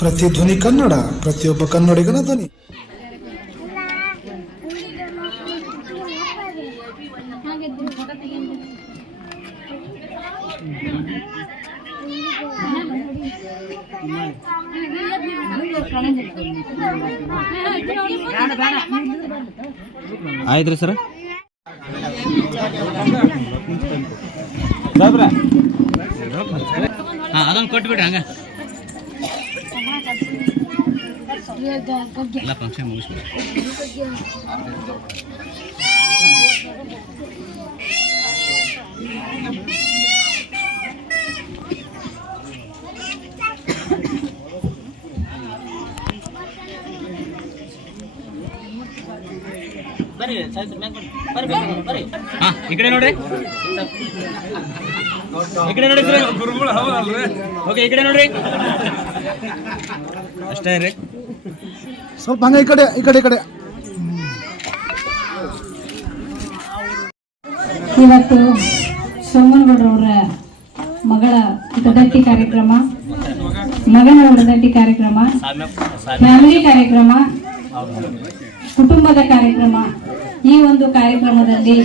ಪ್ರತಿಧ್ವನಿ ಕನ್ನಡ, ಪ್ರತಿಯೊಬ್ಬ ಕನ್ನಡಿಗನ ಧ್ವನಿ. ಆಯ್ತ್ರಿ ಸರ್. ಅದೊಂದು ಕೊಟ್ಬಿಡ್ರಿ ಹಂಗ ಎಲ್ಲ ಫಂಕ್ಷನ್ ಮುಗಿಸ್ಬಿಡಿ. ಈ ಕಡೆ ನೋಡ್ರಿ, ಈ ಕಡೆ ನೋಡಿ ಸರ್. ಓಕೆ, ಈ ಕಡೆ ನೋಡ್ರಿ ಅಷ್ಟೇ ರೀ. ಸ್ವಲ್ಪ ಹಂಗ ಈ ಕಡೆ ಈ ಕಡೆ ಈ ಕಡೆ. ಇವತ್ತು ಸೋಮನಗೌಡರವರ ಮಗಳ ಉಡದಟ್ಟಿ ಕಾರ್ಯಕ್ರಮ, ಮಗನ ಉಡದಟ್ಟಿ ಕಾರ್ಯಕ್ರಮ, ಫ್ಯಾಮಿಲಿ ಕಾರ್ಯಕ್ರಮ, ಕುಟುಂಬದ ಕಾರ್ಯಕ್ರಮ. ಈ ಒಂದು ಕಾರ್ಯಕ್ರಮದಲ್ಲಿ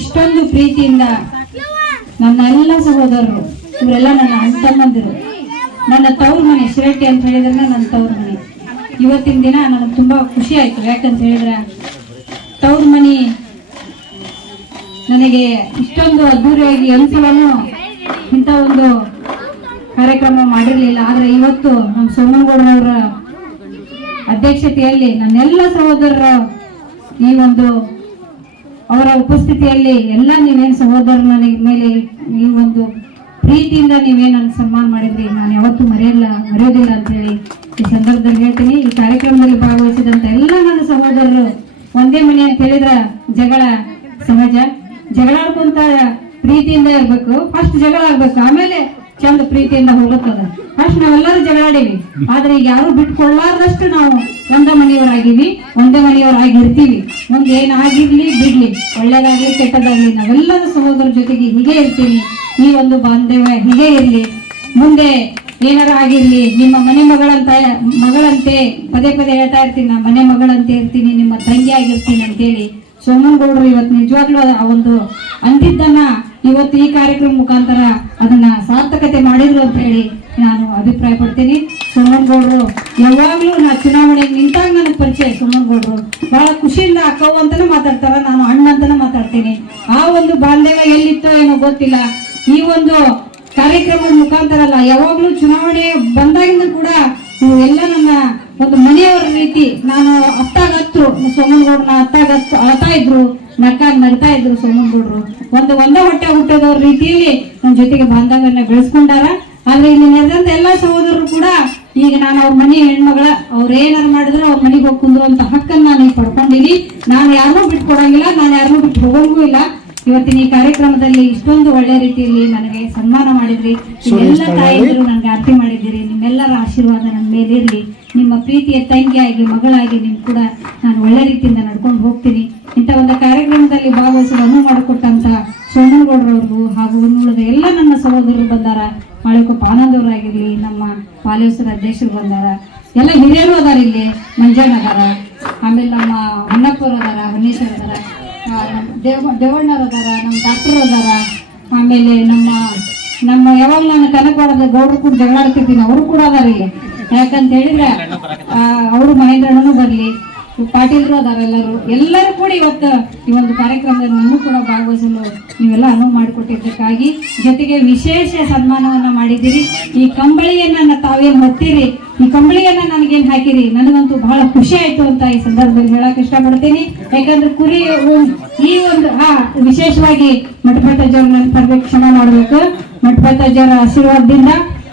ಇಷ್ಟೊಂದು ಪ್ರೀತಿಯಿಂದ ನನ್ನ ಎಲ್ಲ ಸಹೋದರರು, ಇವರೆಲ್ಲ ನನ್ನ ಅಣ್ಣ ತಮ್ಮಂದಿರು, ನನ್ನ ತವ್ರ ಮನೆ ಶಿರಟ್ಟಿ ಅಂತ ಹೇಳಿದ್ರೆ ನನ್ನ ತವ್ರ ಮನೆ. ಇವತ್ತಿನ ದಿನ ನನಗೆ ತುಂಬಾ ಖುಷಿ ಆಯ್ತು. ಯಾಕಂತ ಹೇಳಿದ್ರೆ ತವ್ರ ಮನೆ ನನಗೆ ಇಷ್ಟೊಂದು ಅದ್ದೂರಿಯಾಗಿ ಒಂದ್ಸಲೂ ಇಂಥ ಒಂದು ಕಾರ್ಯಕ್ರಮ ಮಾಡಿರಲಿಲ್ಲ. ಆದ್ರೆ ಇವತ್ತು ನಮ್ಮ ಸೋಮನಗೌಡರವರ ಅಧ್ಯಕ್ಷತೆಯಲ್ಲಿ ನನ್ನೆಲ್ಲ ಸಹೋದರರ ಈ ಒಂದು ಅವರ ಉಪಸ್ಥಿತಿಯಲ್ಲಿ ಎಲ್ಲ ನೀವೇನು ಸಹೋದರರು ನನಗೆ ಮೇಲೆ ಈ ಒಂದು ಪ್ರೀತಿಯಿಂದ ನೀವೇನು ನನ್ನ ಸನ್ಮಾನ ಮಾಡಿದ್ರಿ, ನಾನು ಯಾವತ್ತೂ ಮರೆಯೋದಿಲ್ಲ ಅಂತ ಹೇಳಿ ಈ ಸಂದರ್ಭದಲ್ಲಿ ಹೇಳ್ತೀನಿ. ಈ ಕಾರ್ಯಕ್ರಮದಲ್ಲಿ ಭಾಗವಹಿಸಿದಂತ ಎಲ್ಲ ನನ್ನ ಸಹೋದರರು ಒಂದೇ ಮನೆ ಅಂತ ಹೇಳಿದ್ರೆ ಜಗಳ ಸಹಜ. ಜಗಳ ಆಡ್ಕೊಂತ ಪ್ರೀತಿಯಿಂದ ಇರ್ಬೇಕು. ಫಸ್ಟ್ ಜಗಳ ಆಗ್ಬೇಕು, ಆಮೇಲೆ ಚಂದ ಪ್ರೀತಿಯಿಂದ ಹೋಗುತ್ತದ. ಫಸ್ಟ್ ನಾವೆಲ್ಲರೂ ಜಗಳಾಡೀವಿ, ಆದ್ರೆ ಈಗ ಯಾರು ಬಿಟ್ಕೊಳ್ಳಾರ್ದಷ್ಟು ನಾವು ಒಂದೇ ಮನೆಯವರಾಗಿವಿ, ಒಂದೇ ಮನೆಯವರಾಗಿರ್ತೀವಿ. ಮುಂದೆ ಏನಾಗಿರ್ಲಿ ಬಿಡ್ಲಿ, ಒಳ್ಳೇದಾಗ್ಲಿ ಕೆಟ್ಟದಾಗ್ಲಿ, ನಾವೆಲ್ಲರೂ ಸಹೋದರ ಜೊತೆಗೆ ಹೀಗೆ ಇರ್ತೀವಿ. ಈ ಒಂದು ಬಾಂಧವ್ಯ ಹೀಗೆ ಇರ್ಲಿ. ಮುಂದೆ ಏನಾರ ಆಗಿರ್ಲಿ, ನಿಮ್ಮ ಮಗಳಂತೆ ಪದೇ ಪದೇ ಹೇಳ್ತಾ ಇರ್ತೀನಿ, ನಾ ಮನೆ ಮಗಳಂತೆ ಇರ್ತೀನಿ, ನಿಮ್ಮ ತಂಗಿ ಆಗಿರ್ತೀನಿ ಅಂತೇಳಿ ಸೋಮನಗೌಡರು ಇವತ್ತು ನಿಜವಾಗ್ಲೂ ಆ ಒಂದು ಅಂದಿದ್ದನ್ನ ಇವತ್ತು ಈ ಕಾರ್ಯಕ್ರಮ ಮುಖಾಂತರ ಅದನ್ನ ಸಾರ್ಥಕತೆ ಮಾಡಿದ್ರು ಅಂತ ಹೇಳಿ ನಾನು ಅಭಿಪ್ರಾಯ ಪಡ್ತೀನಿ. ಸೋಮನಗೌಡರು ಯಾವಾಗ್ಲೂ ನಾ ಚುನಾವಣೆಗೆ ನಿಂತಾಗ ನನಗೆ ಪರಿಚಯ. ಸೋಮನಗೌಡರು ಬಹಳ ಖುಷಿಯಿಂದ ಅಕ್ಕವು ಅಂತಾನೆ ಮಾತಾಡ್ತಾರ, ನಾನು ಅಣ್ಣ ಅಂತಾನೆ ಮಾತಾಡ್ತೀನಿ. ಆ ಒಂದು ಬಾಂಧವ್ಯ ಎಲ್ಲಿತ್ತೋ ಏನೋ ಗೊತ್ತಿಲ್ಲ. ಈ ಒಂದು ಕಾರ್ಯಕ್ರಮದ ಮುಖಾಂತರ ಅಲ್ಲ, ಯಾವಾಗ್ಲೂ ಚುನಾವಣೆ ಬಂದಾಗಿಂದ ಕೂಡ ಎಲ್ಲ ನನ್ನ ಒಂದು ಮನೆಯವರ ರೀತಿ ನಾನು ಅತ್ತಾಗತ್ತು ಸೋಮನಗೌಡ್ರನ್ನ ಅಳ್ತಾ ಇದ್ರು, ನಕ್ಕಾಗಿ ನಗ್ತಾ ಇದ್ರು ಸೋಮನಗೌಡರು. ಒಂದೇ ಹೊಟ್ಟೆ ಹುಟ್ಟೋದವ್ರ ರೀತಿಯಲ್ಲಿ ನನ್ನ ಜೊತೆಗೆ ಬಾಂಧವ್ಯನ ಬೆಳೆಸ್ಕೊಂಡಾರ. ಆದ್ರೆ ಇಲ್ಲಿ ನೆರೆದಂತ ಎಲ್ಲಾ ಸಹೋದರರು ಕೂಡ ಈಗ ನಾನು ಅವ್ರ ಮನೆ ಹೆಣ್ಮಗಳ, ಅವ್ರು ಏನಾರು ಮಾಡಿದ್ರು ಅವ್ರ ಮನೆಗೆ ಹೋಗಿ ಕುಂದ್ರುವಂತ ಹಕ್ಕನ್ನು ನಾನು ಈಗ ಪಡ್ಕೊಂಡಿನಿ. ನಾನು ಯಾರನ್ನೂ ಬಿಟ್ಕೊಡಂಗಿಲ್ಲ, ನಾನು ಯಾರನ್ನೂ ಬಿಟ್ಟು ಹೋಗಂಗೂ ಇಲ್ಲ. ಇವತ್ತಿನ ಈ ಕಾರ್ಯಕ್ರಮದಲ್ಲಿ ಇಷ್ಟೊಂದು ಒಳ್ಳೆ ರೀತಿಯಲ್ಲಿ ನನಗೆ ಸನ್ಮಾನ ಮಾಡಿದ್ರಿ. ನಿಮ್ಮೆಲ್ಲ ತಾಯಿಯರು ನನಗೆ ಆರತಿ ಮಾಡಿದ್ದೀರಿ. ನಿಮ್ಮೆಲ್ಲರ ಆಶೀರ್ವಾದ ನನ್ನ ಮೇಲೆ ಇರಲಿ. ನಿಮ್ಮ ಪ್ರೀತಿಯ ತಂಗಿಯಾಗಿ ಮಗಳಾಗಿ ನಿಮ್ ಕೂಡ ನಾನು ಒಳ್ಳೆ ರೀತಿಯಿಂದ ನಡ್ಕೊಂಡು ಹೋಗ್ತೀನಿ. ಇಂಥ ಒಂದು ಕಾರ್ಯಕ್ರಮದಲ್ಲಿ ಭಾಗವಹಿಸಲು ಅನುವು ಮಾಡಿಕೊಟ್ಟಂತ ಸೋಮನಗೌಡರವ್ರಿಗೂ ಹಾಗೂ ಉಳಿದ ಎಲ್ಲ ನನ್ನ ಸಹೋದರರು ಬಂದಾರ. ಮಾಳಿಕೊಪ್ಪ ಆನಂದವರಾಗಿರ್ಲಿ, ನಮ್ಮ ಪಾಲೇಶ್ವರ ಅಧ್ಯಕ್ಷರು ಬಂದಾರ, ಎಲ್ಲ ಹಿರಿಯರು ಅದಾರ, ಇಲ್ಲಿ ಮಂಜಣ್ಣ ಅದಾರ, ಆಮೇಲೆ ನಮ್ಮ ಅಣ್ಣಪ್ಪರು ಅದಾರ, ಮನೇಶ್ವರ ಅದಾರ, ದೇವಣ್ಣರು ಅದಾರ, ನಮ್ಮ ಡಾಕ್ಟರ್ ಅದಾರ, ಆಮೇಲೆ ನಮ್ಮ ಯಾವಾಗ ನಾನು ಕನಕವಾಡದ ಗೌಡ್ರು ಕೂಡ ಜಗಳಾಡ್ತಿರ್ತೀನಿ, ಅವರು ಕೂಡ ಅದಾರ ಇಲ್ಲಿ. ಯಾಕಂತ ಹೇಳಿದ್ರೆ ಅವರು ಮಹೇಂದ್ರಣ್ಣನು ಬರ್ಲಿ, ಪಾಟೀಲ್ರು ಅದಾರ, ಎಲ್ಲರೂ ಕೂಡ ಇವತ್ತು ಈ ಒಂದು ಕಾರ್ಯಕ್ರಮದಲ್ಲಿ ನಾನು ಕೂಡ ಭಾಗವಹಿಸಲು ನೀವೆಲ್ಲ ಅನುವು ಮಾಡಿಕೊಟ್ಟಿದ್ದಕ್ಕಾಗಿ, ಜೊತೆಗೆ ವಿಶೇಷ ಸನ್ಮಾನವನ್ನ ಮಾಡಿದ್ದೀರಿ. ಈ ಕಂಬಳಿಯನ್ನ ತಾವೇನು ಹೊತ್ತೀರಿ, ಈ ಕಂಬಳಿಯನ್ನ ನನಗೇನ್ ಹಾಕಿರಿ, ನನಗಂತೂ ಬಹಳ ಖುಷಿ ಆಯ್ತು ಅಂತ ಈ ಸಂದರ್ಭದಲ್ಲಿ ಹೇಳಕ್ ಇಷ್ಟಪಡ್ತೀನಿ. ಯಾಕಂದ್ರೆ ಕುರಿ ಈ ಒಂದು ವಿಶೇಷವಾಗಿ ಮಠಪತಜ್ಜವ್ರ ನನ್ನ ಕ್ಷಮ ಮಾಡ್ಬೇಕು. ಮಠಪತಜ್ಜವರ ಆಶೀರ್ವಾದದಿಂದ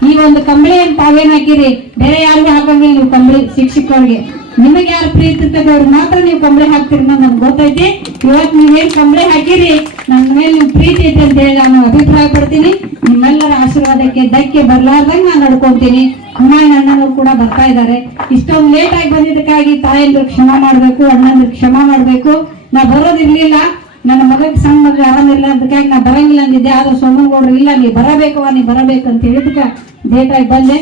ಈ ಒಂದು ಕಂಬಳಿಯನ್ನು ತಾವೇನ್ ಹಾಕಿರಿ, ಬೇರೆ ಯಾರಿಗೂ ಹಾಕಂಗಿಲ್ಲ. ನೀವು ಕಂಬಳಿ ಶಿಕ್ಷಕರಿಗೆ ನಿಮಗೆ ಯಾರು ಪ್ರೀತಿ ಇರ್ತದೆ ಅವ್ರಿಗೆ ಮಾತ್ರ ನೀವು ಕಂಬಳಿ ಹಾಕ್ತಿರಿ ಅನ್ನೋದು ನನ್ಗೆ ಗೊತ್ತೈತಿ. ಇವತ್ತು ನೀವೇನ್ ಕಂಬಳಿ ಹಾಕಿರಿ, ನನ್ನ ಮೇಲೆ ನೀವು ಪ್ರೀತಿ ಐತೆ ಅಂತ ಹೇಳಿ ನಾನು ಅಭಿಪ್ರಾಯ ಪಡ್ತೀನಿ. ನಿಮ್ಮೆಲ್ಲರ ಆಶೀರ್ವಾದಕ್ಕೆ ಧಕ್ಕೆ ಬರ್ಲಾರ್ದಂಗೆ ನಾನು ನಡ್ಕೊಂತೀನಿ. ಅಮ್ಮನ ಅಣ್ಣನವ್ರು ಕೂಡ ಬರ್ತಾ ಇದ್ದಾರೆ. ಇಷ್ಟೊಂದು ಲೇಟ್ ಆಗಿ ಬಂದಿದ್ದಕ್ಕಾಗಿ ತಾಯಂದ್ರು ಕ್ಷಮ ಮಾಡ್ಬೇಕು, ಅಣ್ಣಂದ್ರು ಕ್ಷಮ ಮಾಡ್ಬೇಕು. ನಾ ಬರೋದಿರ್ಲಿಲ್ಲ, ನನ್ನ ಮಗಕ್ಕೆ ಸಣ್ಣ ಮಗ ಆರಾಮಿಲ್ಲ ಅದಕ್ಕಾಗಿ ನಾ ಬರಂಗಿಲ್ಲ ಅಂದಿದ್ದೆ. ಆದ್ರೆ ಸೋಮನಗೌಡರು ಇಲ್ಲ ನೀ ಬರಬೇಕವ ನೀ ಬರಬೇಕು ಅಂತ ಹೇಳಿದಕ್ಕೆ ಲೇಟಾಗಿ ಬಂದೆ.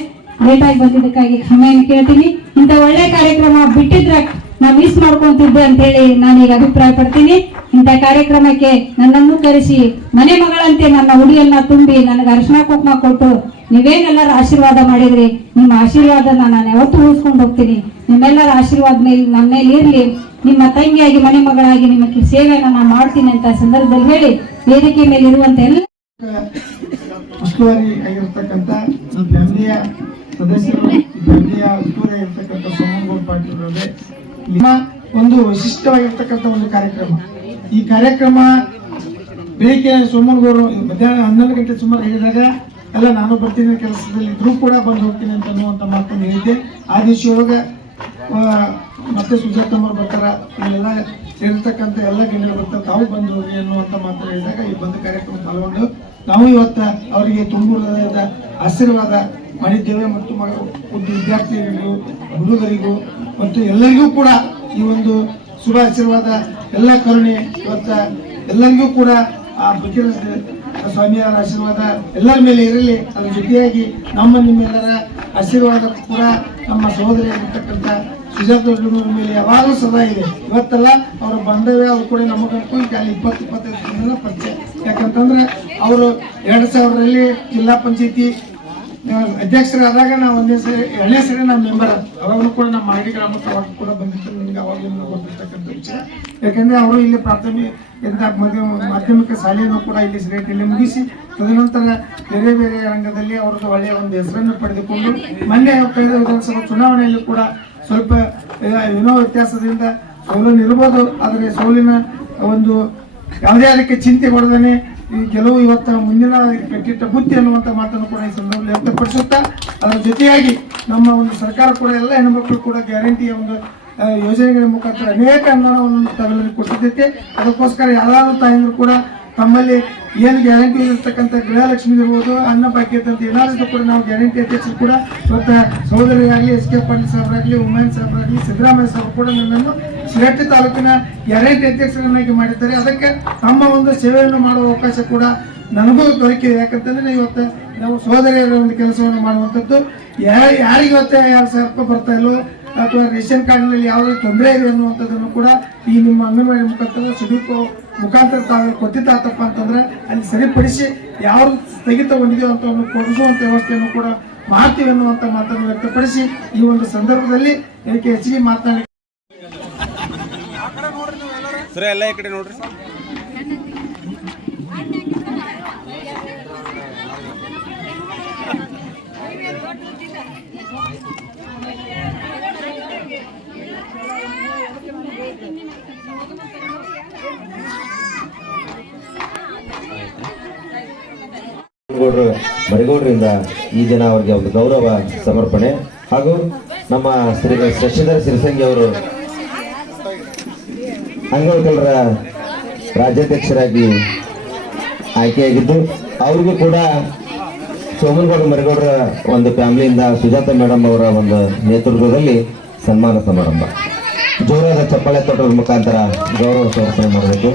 ಲೇಟಾಗಿ ಬಂದಿದ್ದಕ್ಕಾಗಿ ಕ್ಷಮೆಯನ್ನು ಕೇಳ್ತೀನಿ. ಇಂಥ ಒಳ್ಳೆ ಕಾರ್ಯಕ್ರಮ ಬಿಟ್ಟಿದ್ರೆ ನಾ ಮಿಸ್ ಮಾಡ್ಕೊಂತಿದ್ದೆ ಅಂತೇಳಿ ನಾನೀಗ ಅಭಿಪ್ರಾಯ ಪಡ್ತೀನಿ. ಇಂಥ ಕಾರ್ಯಕ್ರಮಕ್ಕೆ ನನ್ನನ್ನು ಕರೆಸಿ ಮನೆ ಮಗಳಂತೆ ನನ್ನ ಉಡಿಯನ್ನ ತುಂಬಿ ನನಗೆ ಅರಿಶಿನ ಕುಂಕುಮ ಕೊಟ್ಟು ನೀವೇನೆಲ್ಲರ ಆಶೀರ್ವಾದ ಮಾಡಿದ್ರಿ. ನಿಮ್ಮ ಆಶೀರ್ವಾದನ ನಾನು ಯಾವತ್ತೂ ಉಳಿಸ್ಕೊಂಡು ಹೋಗ್ತೀನಿ. ನಿಮ್ಮೆಲ್ಲರ ಆಶೀರ್ವಾದ ಮೇಲೆ ನನ್ನ ಮೇಲೆ ಇರಲಿ. ನಿಮ್ಮ ತಂಗಿಯಾಗಿ ಮನೆ ಮಗಳಾಗಿ ನಿಮ್ಮ ಸೇವೆಯನ್ನು ನಾನು ಮಾಡ್ತೀನಿ ಅಂತ ಸಂದರ್ಭದಲ್ಲಿ ಹೇಳಿ ವೇದಿಕೆ ಮೇಲೆ ಇರುವಂತ ಎಲ್ಲ ಉಸ್ತುವಾರಿ ಆಗಿರ್ತಕ್ಕಂಥ ಫ್ಯಾಮಿಲಿಯ ಸದಸ್ಯರು, ಫ್ಯಾಮಿಲಿಯ ಉಸ್ತುವಾರಿ ಆಗಿರ್ತಕ್ಕಂಥ ಸೋಮನಗೌಡ ಪಾಟೀಲ್ ಅವರೇ, ಒಂದು ವಿಶಿಷ್ಟವಾಗಿರ್ತಕ್ಕಂಥ ಒಂದು ಕಾರ್ಯಕ್ರಮ. ಈ ಕಾರ್ಯಕ್ರಮ ಬೆಳಿಗ್ಗೆ ಸೋಮನಗೌಡರು ಮಧ್ಯಾಹ್ನ 11 ಗಂಟೆ ಸುಮಾರು ಹೇಳಿದಾಗ ಎಲ್ಲ ನಾನು ಬರ್ತೀನಿ ಕೆಲಸದಲ್ಲಿ ಇದ್ರೂ ಕೂಡ ಬಂದು ಹೋಗ್ತೀನಿ ಅಂತ ಅನ್ನುವಂಥ ಮಾತನ್ನು ಹೇಳಿದ್ದೆ. ಆ ದಿವಸ ಮತ್ತೆ ಸುಜಾತಮ್ಮರು ಬರ್ತಾರ, ಇಲ್ಲೆಲ್ಲ ಸೇರಿರ್ತಕ್ಕಂಥ ಎಲ್ಲ ಗಣ್ಯರು ಬರ್ತಾರೆ, ತಾವು ಬಂದು ಹೋಗಿ ಅನ್ನುವಂಥ ಮಾತನ್ನು ಹೇಳಿದಾಗ ಈ ಬಂದು ಕಾರ್ಯಕ್ರಮ ಪಾಲ್ಗೊಂಡು ನಾವು ಇವತ್ತು ಅವರಿಗೆ ತುಂಬುರದ ಆಶೀರ್ವಾದ ಮಾಡಿದ್ದೇವೆ. ಮತ್ತು ವಿದ್ಯಾರ್ಥಿಗಳಿಗೂ ಹುಡುಗರಿಗೂ ಮತ್ತು ಎಲ್ಲರಿಗೂ ಕೂಡ ಈ ಒಂದು ಶುಭ ಆಶೀರ್ವಾದ ಎಲ್ಲ ಕರುಣೆ ಇವತ್ತ ಎಲ್ಲರಿಗೂ ಕೂಡ ಆ ಫಕೀರ ಸ್ವಾಮಿಯವರ ಆಶೀರ್ವಾದ ಎಲ್ಲರ ಮೇಲೆ ಇರಲಿ. ಅದ್ರ ಜೊತೆಯಾಗಿ ನಿಮ್ಮೆಲ್ಲರ ಆಶೀರ್ವಾದ ಕೂಡ ನಮ್ಮ ಸಹೋದರಿಯಾಗಿರ್ತಕ್ಕಂಥ ಸುಜಾತ ಮೇಲೆ ಯಾವಾಗಲೂ ಸದಾ ಇದೆ. ಇವತ್ತೆಲ್ಲ ಅವರ ಬಾಂಧವ್ಯ ಅವ್ರು ಕೂಡ ನಮಗಂತೂ ಈಗ 20-25 ಪರಿಚಯ. ಯಾಕಂತಂದ್ರೆ ಅವರು 2000ರಲ್ಲಿ ಜಿಲ್ಲಾ ಪಂಚಾಯತಿ ಅಧ್ಯಕ್ಷರಾದಾಗ ನಾವು ಒಂದೇ ಸರಿ 2ನೇ ಸರಿ ನಾವು ಮೆಂಬರ್. ಅವಾಗಲೂ ಕೂಡ ನಮ್ಮ ಮಾಗಡಿ ಗ್ರಾಮಕ್ಕೆ ಅವಾಗ ಕೂಡ ಬಂದಿತ್ತು. ನನಗೆ ಅವಾಗ ಗೊತ್ತಿರ್ತಕ್ಕಂಥ ವಿಷಯ. ಯಾಕಂದ್ರೆ ಅವರು ಇಲ್ಲಿ ಮಾಧ್ಯಮಿಕ ಶಾಲೆಯನ್ನು ಕೂಡ ಇಲ್ಲಿ ಶ್ರೇಣಿಯಲ್ಲಿ ಮುಗಿಸಿ ತದನಂತರ ಬೇರೆ ಬೇರೆ ರಂಗದಲ್ಲಿ ಅವರದ್ದು ಒಳ್ಳೆಯ ಒಂದು ಹೆಸರನ್ನು ಪಡೆದುಕೊಂಡು ಮೊನ್ನೆ ಕಳೆದ ವಿಧಾನಸಭಾ ಚುನಾವಣೆಯಲ್ಲಿ ಕೂಡ ಸ್ವಲ್ಪ ಏನೋ ವ್ಯತ್ಯಾಸದಿಂದ ಸೋಲನಿರ್ಬೋದು. ಆದರೆ ಸೋಲಿನ ಒಂದು ಯಾವುದೇ ಅದಕ್ಕೆ ಚಿಂತೆ ಕೊಡದೇನೆ ಈ ಕೆಲವು ಇವತ್ತು ಮುಂದಿನ ಕೆಟ್ಟ ಬುದ್ಧಿ ಅನ್ನುವಂಥ ಮಾತನ್ನು ಕೂಡ ಈ ಸಂದರ್ಭದಲ್ಲಿ ವ್ಯಕ್ತಪಡಿಸುತ್ತಾ, ಅದರ ಜೊತೆಯಾಗಿ ನಮ್ಮ ಒಂದು ಸರ್ಕಾರ ಕೂಡ ಎಲ್ಲ ಹೆಣ್ಮಕ್ಳು ಕೂಡ ಗ್ಯಾರಂಟಿಯ ಒಂದು ಯೋಜನೆಗಳ ಮುಖಾಂತರ ಅನೇಕ ಅನುದಾನವನ್ನು ತಾವೆಲ್ಲರಿಗೂ ಕೊಟ್ಟಿದ್ದೈತೆ. ಅದಕ್ಕೋಸ್ಕರ ಯಾರಾದ್ರೂ ತಾಯಂದ್ರು ಕೂಡ ತಮ್ಮಲ್ಲಿ ಏನು ಗ್ಯಾರಂಟಿ ಇರತಕ್ಕಂಥ ಗೃಹಲಕ್ಷ್ಮಿ ಇರ್ಬೋದು, ಅನ್ನ ಭಾಗ್ಯದಂತ ಏನಾದರೂ ಕೂಡ ನಾವು ಗ್ಯಾರಂಟಿ ಅಧ್ಯಕ್ಷರು ಕೂಡ ಇವತ್ತು ಸಹೋದರಿಯಾಗಲಿ SK ಪಾಟೀಲ್ ಸಾಹೇಬರಾಗಲಿ, ಉಮಾಯನ್ ಸಾಹೇಬರಾಗಲಿ, ಸಿದ್ದರಾಮಯ್ಯ ಸಾಹೇಬರು ಕೂಡ ನನ್ನನ್ನು ಶಿರಹಟ್ಟಿ ತಾಲೂಕಿನ ಗ್ಯಾರಂಟಿ ಅಧ್ಯಕ್ಷರನ್ನಾಗಿ ಮಾಡಿದ್ದಾರೆ. ಅದಕ್ಕೆ ತಮ್ಮ ಒಂದು ಸೇವೆಯನ್ನು ಮಾಡುವ ಅವಕಾಶ ಕೂಡ ನನಗೂ ದೊರಕಿದೆ. ಯಾಕಂತಂದ್ರೆ ಇವತ್ತು ನಾವು ಸಹೋದರಿಯರ ಒಂದು ಕೆಲಸವನ್ನು ಮಾಡುವಂಥದ್ದು ಯಾರಿಗೆ ಇವತ್ತು 2,000 ರೂಪಾಯಿ ಬರ್ತಾ ಇಲ್ಲೋ ಅಥವಾ ರೇಷನ್ ಕಾರ್ಡ್ನಲ್ಲಿ ಯಾವುದೇ ತೊಂದರೆ ಇದೆ ಅನ್ನುವಂಥದ್ದನ್ನು ಕೂಡ ಈ ನಿಮ್ಮ ಅಂಗನವಾಡಿ ಮುಖಾಂತರ ಸಿಡಿಕೋ ಮುಖಾಂತರ ತಾವು ಕೊಟ್ಟಿದ್ದಾತಪ್ಪ ಅಂತಂದ್ರೆ ಅಲ್ಲಿ ಸರಿಪಡಿಸಿ ಯಾವ ಸ್ಥಗಿತಗೊಂಡಿದೆಯೋ ಅಂತ ಕೊಡಿಸುವಂಥ ವ್ಯವಸ್ಥೆಯನ್ನು ಕೂಡ ಮಾಡ್ತೀವಿ ಅನ್ನುವಂಥ ಮಾತನ್ನು ವ್ಯಕ್ತಪಡಿಸಿ ಈ ಒಂದು ಸಂದರ್ಭದಲ್ಲಿ ಇದಕ್ಕೆ ಹೆಚ್ಚಿಗೆ ಮಾತನಾಡಿ ಸರಿ ಎಲ್ಲ ಈ ಕಡೆ ನೋಡ್ರಿ. ಮರಿಗೌಡರಿಂದ ಈ ದಿನ ಅವರಿಗೆ ಒಂದು ಗೌರವ ಸಮರ್ಪಣೆ ಹಾಗೂ ನಮ್ಮ ಶಶಿಧರ್ ಸಿರಸಂಗಿ ಅವರು ಅಂಗವಿಕಲರ ರಾಜ್ಯಾಧ್ಯಕ್ಷರಾಗಿ ಆಯ್ಕೆಯಾಗಿದ್ದು ಅವ್ರಿಗೂ ಕೂಡ ಸೋಮನಗೌಡ ಮರಿಗೌಡರ ಒಂದು ಫ್ಯಾಮಿಲಿಯಿಂದ ಸುಜಾತ ಮೇಡಮ್ ಅವರ ಒಂದು ನೇತೃತ್ವದಲ್ಲಿ ಸನ್ಮಾನ ಸಮಾರಂಭ ಜೋರಾದ ಚಪ್ಪಾಳೆ ತಟ್ಟೋದ್ರ ಮುಖಾಂತರ ಗೌರವ ಸಮರ್ಪಣೆ ಮಾಡಬೇಕು.